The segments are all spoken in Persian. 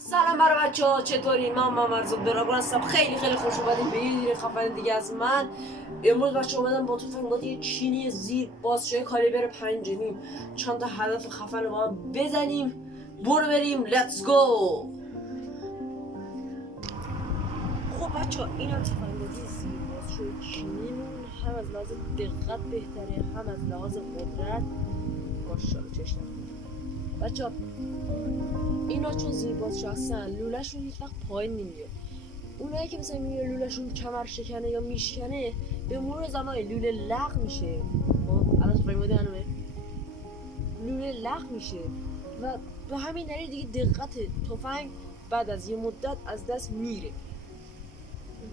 سلام برای بچه‌ها، چطورین؟ من مرزوق دراگون هستم. خیلی خوش اومدین به یه ویدیو خفن دیگه از من. امروز بچه‌ها اومدم با تفنگات یه چینی زیر بازشه کالیبر 5.5 چند تا هدف خفن رو با هم بزنیم. برو بریم، لتس گو. خب بچه‌ها این هم تفنگات زیر بازشه چینیمون، هم از لحاظ دقت بهتره، هم از لحاظ قدرت. ماشاءالله چشم بچه‌ها اینا چون زیربازش هستن لوله‌شون هیچ وقت پایین نمیاد. اونایی که مثلا میگه لوله‌شون کمر شکنه یا میشکنه، به مرور زمان لوله لغ میشه. خب الان فرموده انوه لوله لغ میشه و به همین دلیل دیگه دقت تفنگ بعد از یه مدت از دست میره.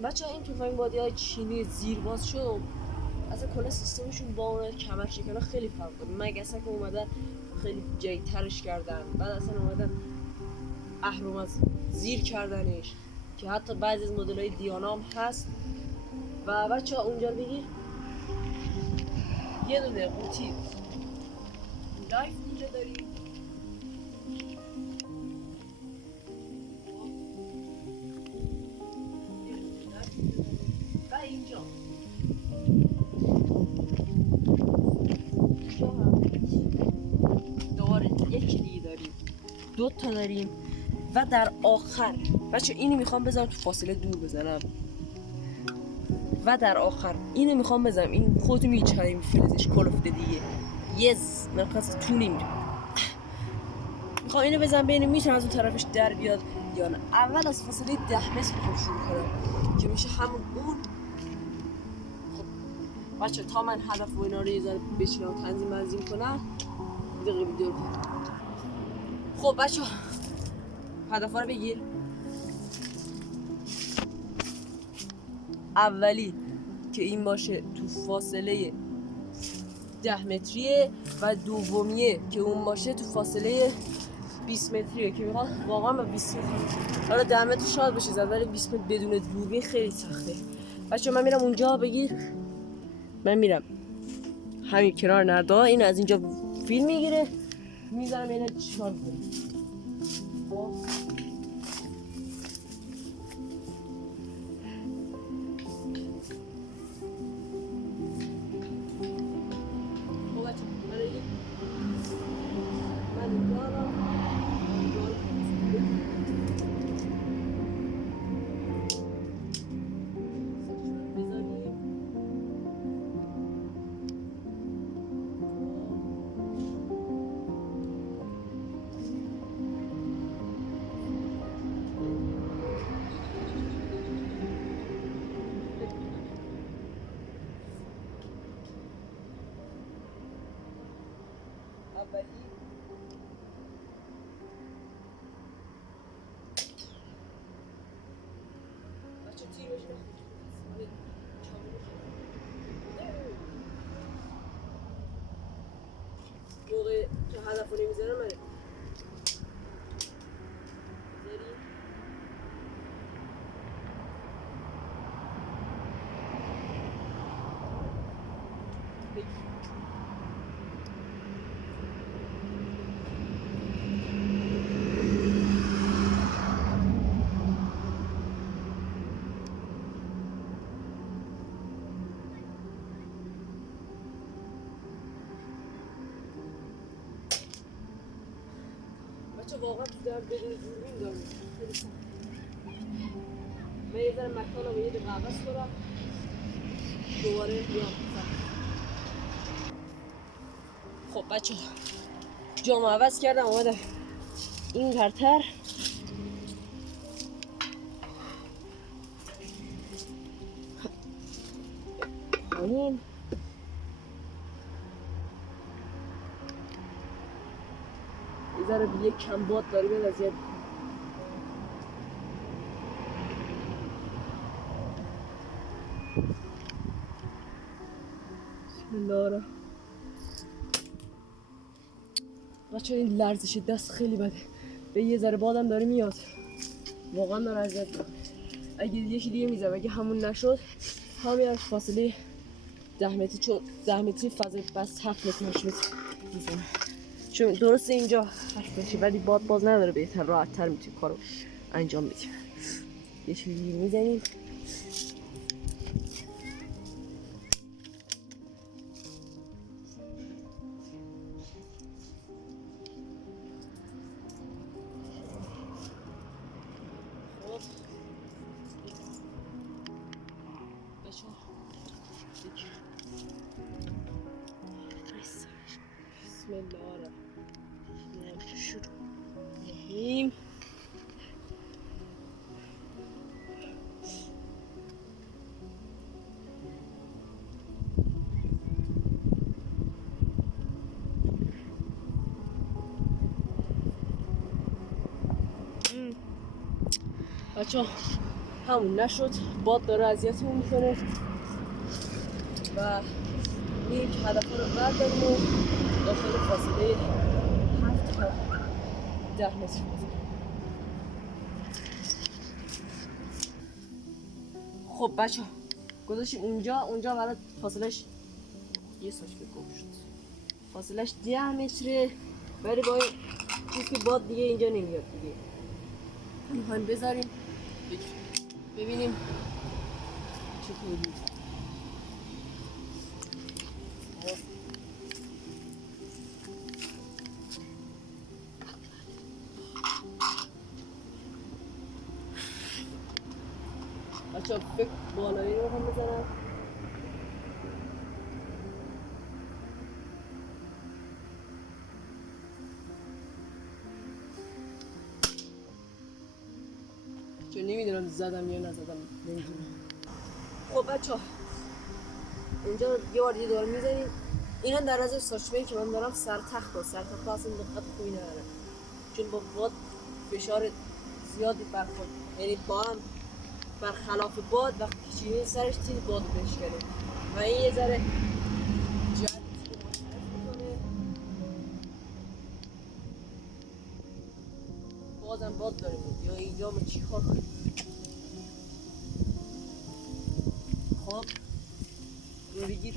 بچه‌ها این تفنگ بادی‌های چینی زیرباز شو اصلا کلا سیستمشون با اون کمر شکنه خیلی فرق داره. مگسک اومدن خیلی جیترش کردن، بعد اصلا اومدن اهرم از زیر کردنش که حتی بعضی از مدل‌های دیانام هست. و بچه‌ها اونجا بگیر یه دونه قوطی لایف اینجا داریم و اینجا هم دوباره یکی دیگه داریم، 2 تا داریم و در آخر بچه اینو میخوام بزنم تو فاصله دور بزنم و در آخر اینو میخوام بزنم. این خودتون میگی چرا میفلزش کلفته دیگه یز مرکز تو نمیره. میخوام اینو بزنم ببینم میتونم از اون طرفش در بیاد یا نه. اول از فاصله 10 متر میخوام شروع کنم که میشه همون اون. خب بچه تا من هدف و اینا رو یه ذره بچینم و تنظیم کنم دقیقه ویدیو رو. خب بچه هدف رو بگیر. اولی که این باشه تو فاصله 10 متریه و دومیه که اون باشه تو فاصله 20 متریه که میخواد واقعا با 20 متر. حالا 10 متر شاید بشه زد ولی 20 متر بدون دوربین خیلی سخته. بچه من میرم اونجا بگیر. من میرم همین کنار نردا، این از اینجا فیلم میگیره میذارم اینه چیکار کنم. اولی بچه تیر بشه موقع که هدف رو نمیزنم من بچه واقعا تو دارم بدون دوربین دارم خیلی سخت. من یه ذره مکانم و یه دقیقه عوض کنم دوباره بیام. خب بچه جام عوض کردم اومدم این ورتر. همین یه ذره دیگه کم باد داری به وضعیت. بسم الله. بچه این لرزش دست خیلی بده، به یه ذره بادم داره میاد واقعا داره اذیت میکنه. اگه یکی دیگه میزنم اگه همون نشد همین از فاصله 10 متری، چون 10 متری فضای بس 7 متر 8 متر میزنم. چون درسته اینجا خشک بشه ولی باد باز نداره، بهتر راحت تر میتونی کارو انجام بدیم. یه چیزی میزنیم بسم الله الرحمن الرحیم. بچه همون نشد، باد داره اذیتمون میکنه و میریم که هدف رو برداریم و داخل فاصله 7 تا 10 متر بزنیم. خب بچه گذاشتیم اونجا برای فاصلش یه ساش بگم شد، فاصلش 10 متره، ولی با این چیز که باد دیگه اینجا نمیاد دیگه. میخوایم بذاریم ببینیم چطوری. بچه فکر بالایی رو هم بزنم. چون نمیدونم زدم یا نزدم، نمیدونم. خب بچه اینجا یه بار دیگه داره میزنیم. اینا در از ساچمه‌ای که من دارم سرتخت اصلا دقت خوبی نداره، چون با باد فشار زیادی برخورد، یعنی با هم برخلاف باد وقتی چینی سرش تیز باد بشکنه و این یه ذره جهت میکنه، بازم باد داره بود یا اینجا ما چی کار کنیم. خب رو بگیر.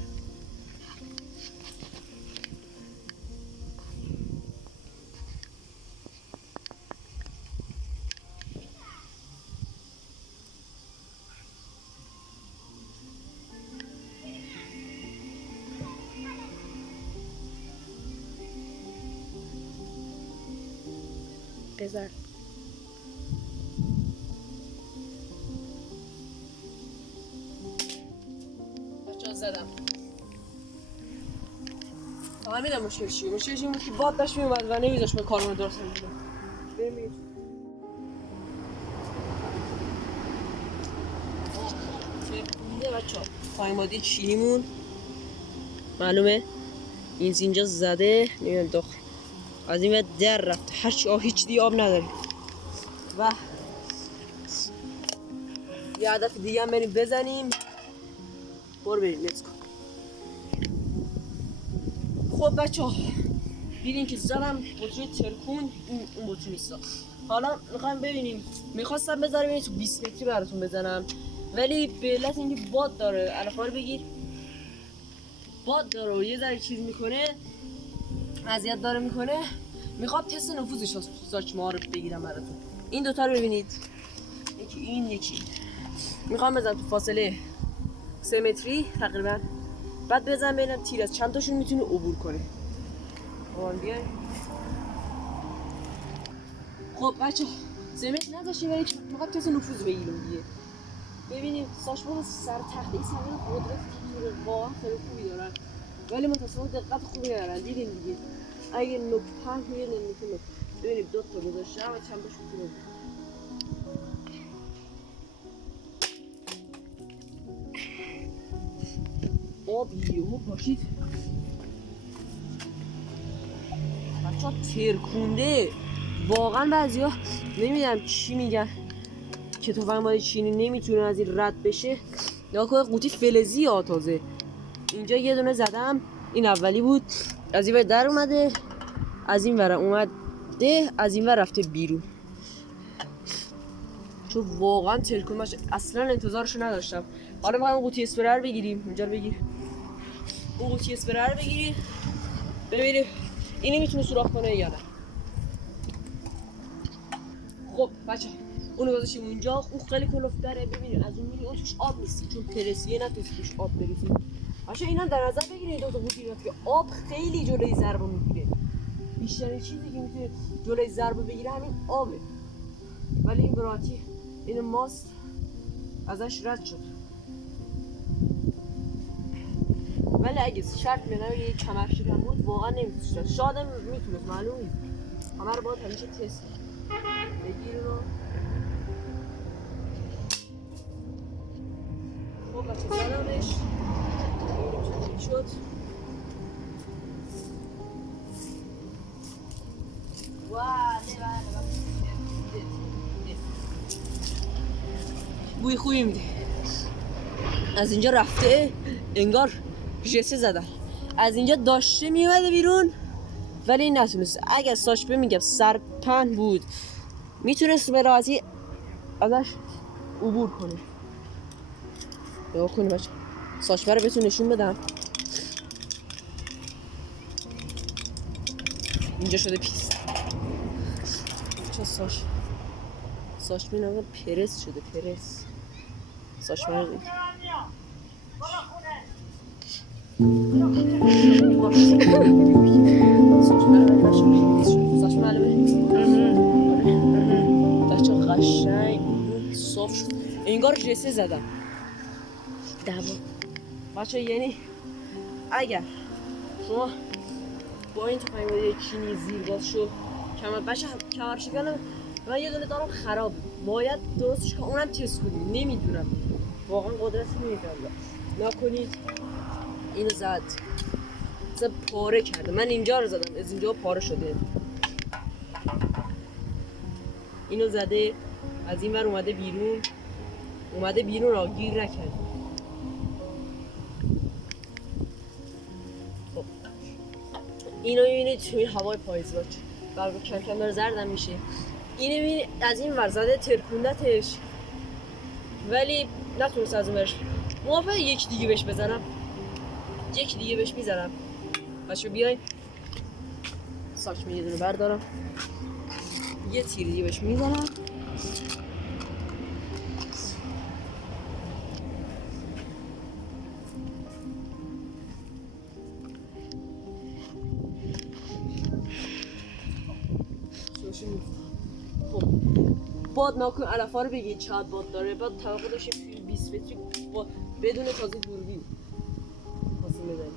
بذار بچه زدم. فهمیدم مشکلش چیه. مشکلش این بود که باد داشت میومد و نمیذاشت من کارمون درست انجام بدم. ببینید دیگه بچه‌ها خایمادی چینیمون معلومه این اینجا زده نمیدونم داخل از این در رفت، هرچی هیچ دی آب نداره و یه هدف دیگه هم بریم بزنیم. برو بریم لیتس کن. خب بچه ها دیدین که زدم بطری ترکون، اون بطری نیست. حالا میخوایم ببینیم، میخواستم بذارم این تو 20 متری براتون بزنم ولی به علت اینکه باد داره، الافار بگیر باد داره و یه ذره چیز میکنه، اذیت داره میکنه، میخوام تست نفوذش ساچمه ها رو بگیرم براتون. این دوتا رو ببینید، یکی این یکی میخوام بزنم تو فاصله 3 متری تقریبا، بعد بزنم ببینم تیر از چند تاشون میتونه عبور کنه. بیاین. خب بچه 3 متر نداشتیم ولی فقط تست نفوذ بگیریم دیگه. ببینیم ساچمه سر تخته ای سر قدرت تیر واقعا خیلی خوبی دارن ولی متاسفانه دقت خوبی ندارن. دیدین دیگه اگه نکته میگه نمیتونه. ببینیم دو تا گذاشتم و چند تاشون میتونه آب یهو پاشید. بچه‌ها ترکونده واقعا. بعضیا نمیدونم چی میگن که تفنگ چینی نمیتونه از این رد بشه. نگاه قوطی فلزی ها تازه. اینجا یه دونه زدم، این اولی بود، از این ور در اومده، از این ور اومده، از این ور رفته بیرون. چون واقعا ترکون باشه اصلا انتظارشو نداشتم. حالا میخوایم قوطی اسپری رو بگیریم. اینجا رو بگیر. اون قوطی اسپری رو بگیریم. ببینیم اینی میتونه سوراخ کنه یا نه. خب بچه اونو گذاشتیم اونجا. اون خیلی کلوفتره. ببینید از اون میری اون توش آب نیست چون پرسیه نتونست توش آب بریزیم. بچه اینا در نظر بگیرید دو تا قوطی که آب خیلی جلوی ضربه میگیره. بیشترین چیزی که میتونه جلوی ضربه بگیره همین آبه. ولی این براتی این ماست ازش رد شد. ولی اگه شرط بنام یه کمرشکن بود واقعا نمیتونست. شاید میتونست معلوم نیست. همه رو باید همیشه تست بگیر رو. خب بچه زدمش ببینیم چه شد. بوی خوبی میده. از اینجا رفته انگار جسه زدن. از اینجا داشته میومده بیرون ولی این نتونست. اگر ساشپه میگم سرپن بود میتونست به راحتی ازش عبور کنه. نگاه کنیم بچه ساشپه رو بهتون نشون بدم. اینجا شده پیست. چه ساشپه نگاه پرس شده. پرس ساشپه رو دید. ساشپه معلومه بچه قشنگ صاف شد. انگار جسه زدم بچه. یعنی اگر شما با این تفنگ‌های چینی زیرباز شو بچه کمرشکن من یه دونه دارم خراب باید درستش کنم. اونم تست کنیم. نمیدونم واقعا قدرت نمیدونم. نکنید اینو زد پاره کرده. من اینجا رو زدم از اینجا پاره شده. اینو زده از این ور اومده بیرون را گیر نکرد. خب اینو میبینید توی هوای پاییز باشه برای کم کم داره زردم میشه. اینو میبینید از این ور زده ترکوندتش ولی نتونست از اون ورش. موافقه یک دیگه بهش بزنم. یک دیگه بهش میزنم. بچه بیاین ساچمه یه دونه بردارم یه تیر دیگه بهش میزنم. خب باد ناکن علفا رو بگید چقدر باد داره. بعد توقع داشته 20 متری بدون تازه دوربین خواستیم بزنیم.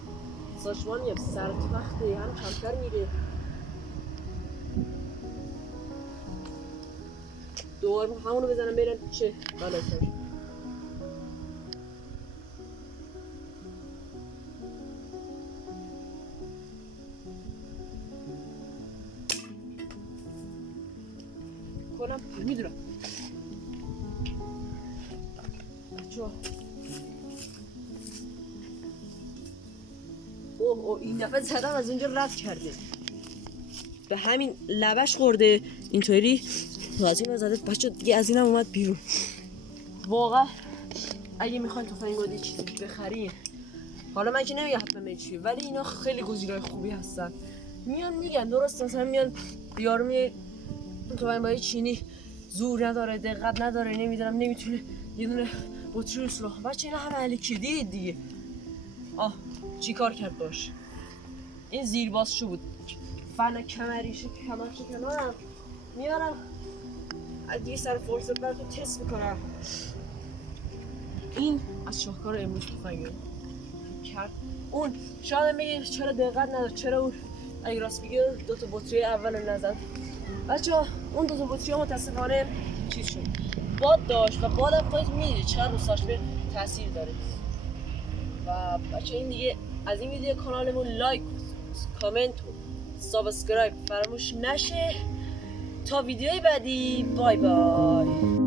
ساشوان یه سرتوخته هم کمتر میره. دوباره همونو بزنم برن چه بلاشش. کنم میدونم چو اوه این دفعه زدم از اونجا رد کرده به همین لبش خورده اینطوری از این زده. بچه دیگه از اینم اومد بیرون. واقعا اگه میخواین تفنگ‌های چیزی بخرین حالا من که نمیگم حتما چیه ولی اینا خیلی گزینه‌های خوبی هستن. میان میگن درست مثلا میان یارو میگه تفنگ‌های چینی زور نداره دقت نداره نمیدونم نمیتونه یه دونه بطری رو سوراخ. بچه اینا همه الکی دیدید دیگه. چی کار کرد باش. این زیربازشو بود. فن کمریشه کمرشو کنارم میارم دیگه سر فرصت براتون تست میکنم. این از شاهکار امروز تفنگه کرد. اون شاید میگه چرا دقت نداره چرا اون اگه راست بگه دو تا بطری اول رو نزد. بچه‌ها اون دو تا بطری متاسفانه چیز شد باد داشت و بادم خودت میدید چقدر رو ساشپه تاثیر داره. و بچه این دیگه از این ویدیو کانالمون لایک کامنت و سابسکرایب فراموش نشه. تا ویدیوی بعدی بای بای.